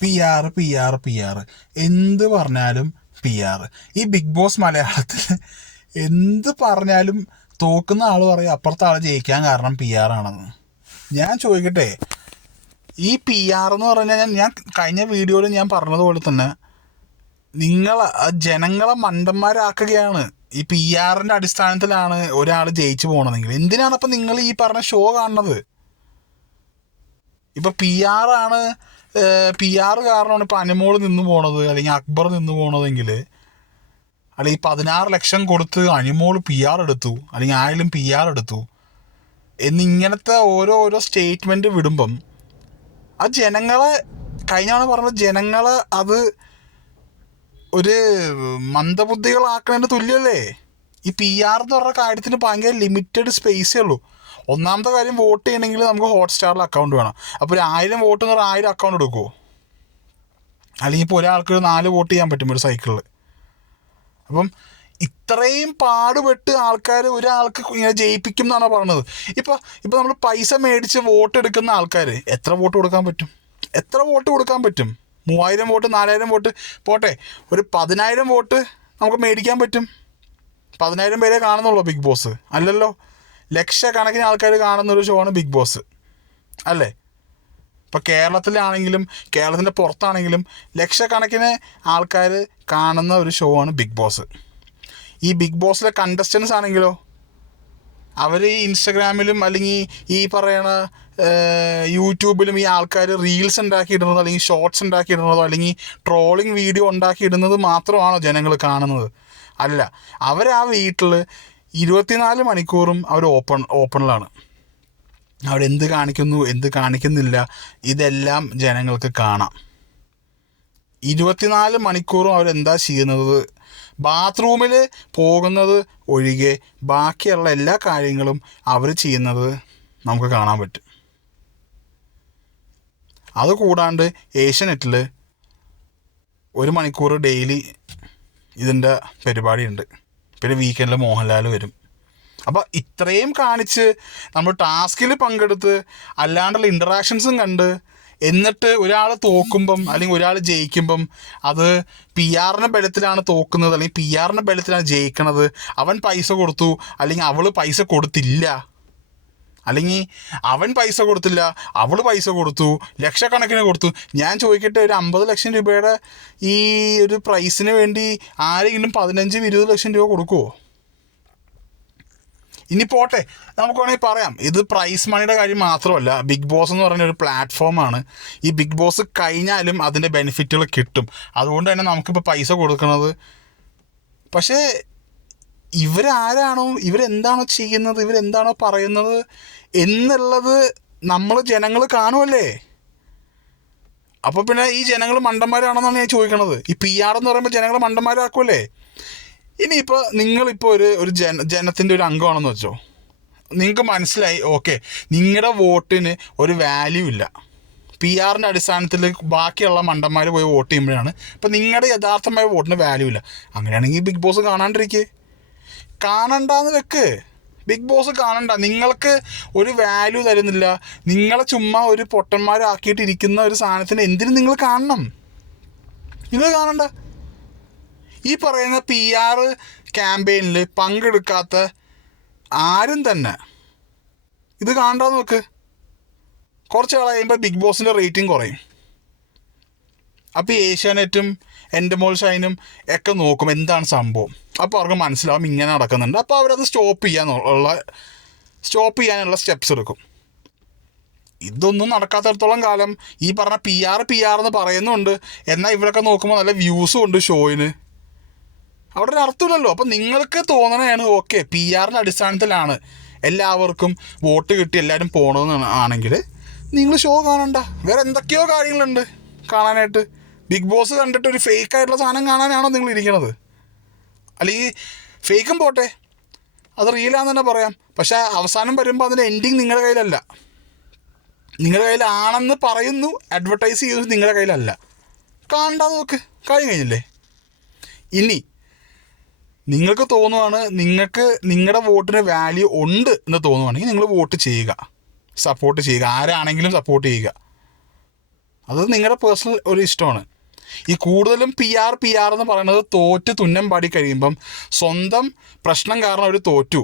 PR എന്ത് പറഞ്ഞാലും PR. ഈ ബിഗ് ബോസ് മലയാളത്തിൽ എന്ത് പറഞ്ഞാലും തോക്കുന്ന ആൾ പറയും അപ്പുറത്തെ ആൾ ജയിക്കാൻ കാരണം PR ആണെന്ന്. ഞാൻ ചോദിക്കട്ടെ, ഈ PR എന്ന് പറഞ്ഞാൽ ഞാൻ കഴിഞ്ഞ വീഡിയോയിൽ ഞാൻ പറഞ്ഞതുപോലെ തന്നെ ജനങ്ങളെ മണ്ടന്മാരാക്കുകയാണ്. ഈ PR അടിസ്ഥാനത്തിലാണ് ഒരാൾ ജയിച്ചു പോകണമെങ്കിൽ എന്തിനാണ് അപ്പം നിങ്ങൾ ഈ പറഞ്ഞ ഷോ കാണുന്നത്? ഇപ്പം PR കാരണമാണ് ഇപ്പം അനുമോൾ നിന്ന് പോണത്, അല്ലെങ്കിൽ അക്ബർ നിന്ന് പോണതെങ്കിൽ, അല്ലെങ്കിൽ 16 ലക്ഷം കൊടുത്ത് അനുമോൾ PR എടുത്തു, അല്ലെങ്കിൽ ആയാലും PR എടുത്തു എന്നിങ്ങനത്തെ ഓരോ സ്റ്റേറ്റ്മെൻറ്റ് വിടുമ്പം ആ ജനങ്ങളെ, കഴിഞ്ഞാണ് പറഞ്ഞത്, ജനങ്ങളെ അത് ഒരു മന്ദബുദ്ധികളാക്കണതിന് തുല്യമല്ലേ? ഈ PR എന്ന് പറഞ്ഞ കാര്യത്തിന് ഭയങ്കര ലിമിറ്റഡ് സ്പേസേ ഉള്ളൂ. ഒന്നാമത്തെ കാര്യം, വോട്ട് ചെയ്യണമെങ്കിൽ നമുക്ക് ഹോട്ട്സ്റ്റാറിൽ അക്കൗണ്ട് വേണം. അപ്പോൾ ഒരു 1000 വോട്ട് എന്ന് പറഞ്ഞാൽ 1000 അക്കൗണ്ട് എടുക്കുമോ? അല്ലെങ്കിൽ ഇപ്പോൾ ഒരാൾക്ക് ഒരു 4 വോട്ട് ചെയ്യാൻ പറ്റും ഒരു സൈക്കിളിൽ. അപ്പം ഇത്രയും പാടുപെട്ട് ആൾക്കാർ ഒരാൾക്ക് ഇങ്ങനെ ജയിപ്പിക്കും എന്നാണോ പറഞ്ഞത്? ഇപ്പോൾ നമ്മൾ പൈസ മേടിച്ച് വോട്ട് എടുക്കുന്ന ആൾക്കാർ എത്ര വോട്ട് കൊടുക്കാൻ പറ്റും? 3000 വോട്ട്, 4000 വോട്ട് പോട്ടെ, ഒരു 10000 വോട്ട് നമുക്ക് മേടിക്കാൻ പറ്റും. 10000 പേരെ കാണുന്നുള്ളൂ ബിഗ് ബോസ്? അല്ലല്ലോ, ലക്ഷക്കണക്കിന് ആൾക്കാർ കാണുന്നൊരു ഷോ ആണ് ബിഗ് ബോസ്, അല്ലേ? ഇപ്പോൾ കേരളത്തിലാണെങ്കിലും കേരളത്തിൻ്റെ പുറത്താണെങ്കിലും ലക്ഷക്കണക്കിന് ആൾക്കാർ കാണുന്ന ഒരു ഷോ ആണ് ബിഗ് ബോസ്. ഈ ബിഗ് ബോസിലെ കണ്ടസ്റ്റൻസ് ആണെങ്കിലോ, അവർ ഈ ഇൻസ്റ്റഗ്രാമിലും അല്ലെങ്കിൽ ഈ പറയണ യൂട്യൂബിലും ഈ ആൾക്കാർ റീൽസ് ഉണ്ടാക്കിയിടുന്നതോ അല്ലെങ്കിൽ ഷോർട്സ് ഉണ്ടാക്കിയിടുന്നതോ അല്ലെങ്കിൽ ട്രോളിങ് വീഡിയോ ഉണ്ടാക്കിയിടുന്നത് മാത്രമാണോ ജനങ്ങൾ കാണുന്നത്? അല്ല, അവർ ആ വീട്ടിൽ 24 മണിക്കൂറും അവർ ഓപ്പണിലാണ്. അവരെന്ത് കാണിക്കുന്നു, എന്ത് കാണിക്കുന്നില്ല, ഇതെല്ലാം ജനങ്ങൾക്ക് കാണാം. 24 മണിക്കൂറും അവരെന്താ ചെയ്യുന്നത്, ബാത്റൂമിൽ പോകുന്നത് ഒഴികെ ബാക്കിയുള്ള എല്ലാ കാര്യങ്ങളും അവർ ചെയ്യുന്നത് നമുക്ക് കാണാൻ പറ്റും. അതുകൂടാണ്ട് ഏഷ്യാനെറ്റിൽ 1 മണിക്കൂർ ഡെയിലി ഇതിൻ്റെ പരിപാടിയുണ്ട്. പിന്നെ വീക്കെൻഡിൽ മോഹൻലാൽ വരും. അപ്പോൾ ഇത്രയും കാണിച്ച് നമ്മൾ ടാസ്കിൽ പങ്കെടുത്ത് അല്ലാണ്ടുള്ള ഇൻറ്ററാക്ഷൻസും കണ്ട്, എന്നിട്ട് ഒരാൾ തോക്കുമ്പം അല്ലെങ്കിൽ ഒരാൾ ജയിക്കുമ്പം അത് PR ബലത്തിലാണ് തോക്കുന്നത് അല്ലെങ്കിൽ PR ബലത്തിലാണ് ജയിക്കണത്, അവൻ പൈസ കൊടുത്തു അല്ലെങ്കിൽ അവൾ പൈസ കൊടുത്തില്ല, അല്ലെങ്കിൽ അവൻ പൈസ കൊടുത്തില്ല അവൾ പൈസ കൊടുത്തു, ലക്ഷക്കണക്കിന് കൊടുത്തു. ഞാൻ ചോദിക്കട്ടെ, ഒരു 50 ലക്ഷം രൂപയുടെ ഈ ഒരു പ്രൈസിന് വേണ്ടി ആരെങ്കിലും 15-20 ലക്ഷം രൂപ കൊടുക്കുമോ? ഇനി പോട്ടെ, നമുക്ക് വേണമെങ്കിൽ പറയാം, ഇത് പ്രൈസ് മണിയുടെ കാര്യം മാത്രമല്ല. ബിഗ് ബോസ് എന്ന് പറയുന്ന ഒരു പ്ലാറ്റ്ഫോമാണ്. ഈ ബിഗ് ബോസ് കഴിഞ്ഞാലും അതിൻ്റെ ബെനിഫിറ്റുകൾ കിട്ടും. അതുകൊണ്ട് തന്നെ നമുക്കിപ്പോൾ പൈസ കൊടുക്കുന്നത്. പക്ഷേ ഇവരെന്താണോ ചെയ്യുന്നത്, ഇവരെന്താണോ പറയുന്നത് എന്നുള്ളത് ജനങ്ങൾ കാണുമല്ലേ? അപ്പോൾ പിന്നെ ഈ ജനങ്ങൾ മണ്ടന്മാരാണെന്നാണ് ഞാൻ ചോദിക്കണത്. ഈ PR എന്ന് പറയുമ്പോൾ ജനങ്ങൾ മണ്ടന്മാരാക്കുമല്ലേ? ഇനിയിപ്പോൾ നിങ്ങളിപ്പോൾ ഒരു ജനത്തിൻ്റെ ഒരു അംഗമാണെന്ന് വെച്ചോ, നിങ്ങൾക്ക് മനസ്സിലായി, ഓക്കെ, നിങ്ങളുടെ വോട്ടിന് ഒരു വാല്യൂ ഇല്ല, PR അടിസ്ഥാനത്തിൽ ബാക്കിയുള്ള മണ്ടന്മാർ പോയി വോട്ട് ചെയ്യുമ്പോഴാണ് ഇപ്പം നിങ്ങളുടെ യഥാർത്ഥമായ വോട്ടിന് വാല്യൂ ഇല്ല. അങ്ങനെയാണെങ്കിൽ ബിഗ് ബോസ് കാണണ്ടെന്ന് വെക്ക്. ബിഗ് ബോസ് കാണണ്ട, നിങ്ങൾക്ക് ഒരു വാല്യൂ തരുന്നില്ല. നിങ്ങളെ ചുമ്മാ ഒരു പൊട്ടന്മാരാക്കിയിട്ടിരിക്കുന്ന ഒരു സാധനത്തിന് എന്തിനും നിങ്ങൾ കാണണം? നിങ്ങൾ കാണണ്ട. ഈ പറയുന്ന PR ക്യാമ്പയിനിൽ പങ്കെടുക്കാത്ത ആരും തന്നെ ഇത് കാണണ്ടെന്ന് വെക്ക്. കുറച്ച് നാൾ കഴിയുമ്പോൾ ബിഗ് ബോസിൻ്റെ റേറ്റിംഗ് കുറയും. അപ്പോൾ ഈ ഏഷ്യാനെറ്റും എൻഡമോൾ ഷൈനും ഒക്കെ നോക്കും എന്താണ് സംഭവം. അപ്പോൾ അവർക്ക് മനസ്സിലാവും ഇങ്ങനെ നടക്കുന്നുണ്ട്. അപ്പോൾ അവരത് സ്റ്റോപ്പ് ചെയ്യാനുള്ള സ്റ്റെപ്സ് എടുക്കും. ഇതൊന്നും നടക്കാത്തടത്തോളം കാലം ഈ പറഞ്ഞ PR എന്ന് പറയുന്നുണ്ട്, എന്നാൽ ഇവരൊക്കെ നോക്കുമ്പോൾ നല്ല വ്യൂസും ഉണ്ട് ഷോയിന്. അവിടെ ഒരു അർത്ഥമില്ലല്ലോ. അപ്പം നിങ്ങൾക്ക് തോന്നണതാണ് ഓക്കെ PR അടിസ്ഥാനത്തിലാണ് എല്ലാവർക്കും വോട്ട് കിട്ടി എല്ലാവരും പോകണമെന്ന് ആണെങ്കിൽ നിങ്ങൾ ഷോ കാണണ്ട. വേറെ എന്തൊക്കെയോ കാര്യങ്ങളുണ്ട് കാണാനായിട്ട്. ബിഗ് ബോസ് കണ്ടിട്ട് ഒരു ഫേക്കായിട്ടുള്ള സാധനം കാണാനാണോ നിങ്ങൾ ഇരിക്കണത്? അല്ലെങ്കിൽ ഫേക്കും പോട്ടെ, അത് റിയലാന്ന് തന്നെ പറയാം. പക്ഷേ അവസാനം വരുമ്പോൾ അതിൻ്റെ എൻഡിങ് നിങ്ങളുടെ കയ്യിലല്ല. നിങ്ങളുടെ കയ്യിലാണെന്ന് പറയുന്നു, അഡ്വർടൈസ് ചെയ്യുന്നത് നിങ്ങളുടെ കയ്യിലല്ല. കാണണ്ടാന്ന് നോക്ക്, കാര്യം കഴിഞ്ഞില്ലേ? ഇനി നിങ്ങൾക്ക് തോന്നുവാണ് നിങ്ങളുടെ വോട്ടിന് വാല്യൂ ഉണ്ട് എന്ന് തോന്നുവാണെങ്കിൽ നിങ്ങൾ വോട്ട് ചെയ്യുക, സപ്പോർട്ട് ചെയ്യുക, ആരാണെങ്കിലും സപ്പോർട്ട് ചെയ്യുക. അത് നിങ്ങളുടെ പേഴ്സണൽ ഒരു ഇഷ്ടമാണ്. ഈ കൂടുതലും പി ആർ എന്ന് പറയുന്നത് തോറ്റ് തുന്നം പാടി കഴിയുമ്പം സ്വന്തം പ്രശ്നം കാരണം അവർ തോറ്റു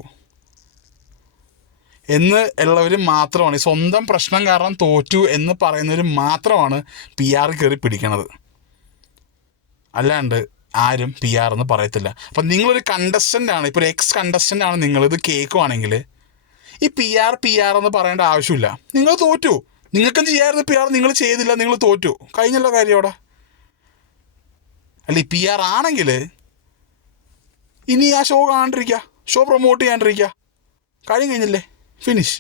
എന്ന് ഉള്ളവർ മാത്രമാണ്, ഈ സ്വന്തം പ്രശ്നം കാരണം തോറ്റു എന്ന് പറയുന്നവർ മാത്രമാണ് പി ആർ കയറി പിടിക്കണത്. അല്ലാണ്ട് ആരും പി ആർ എന്ന് പറയത്തില്ല. അപ്പം നിങ്ങളൊരു കണ്ടസ്റ്റൻ്റാണ്, ഇപ്പോൾ ഒരു എക്സ് കണ്ടസ്റ്റൻ്റാണ്, നിങ്ങളിത് കേൾക്കുവാണെങ്കിൽ ഈ പി ആർ എന്ന് പറയേണ്ട ആവശ്യമില്ല. നിങ്ങൾ തോറ്റു, നിങ്ങൾക്കും ചെയ്യാമായിരുന്നു പി ആർ, നിങ്ങൾ ചെയ്തില്ല, നിങ്ങൾ തോറ്റു, കഴിഞ്ഞല്ലോ കാര്യം അവിടെ. അല്ല ഈ പി ആർ ആണെങ്കിൽ ഇനി ആ ഷോ കാണാണ്ടിരിക്കുക, ഷോ പ്രൊമോട്ട് ചെയ്യാണ്ടിരിക്കുക, കാര്യം കഴിഞ്ഞില്ലേ, ഫിനിഷ്.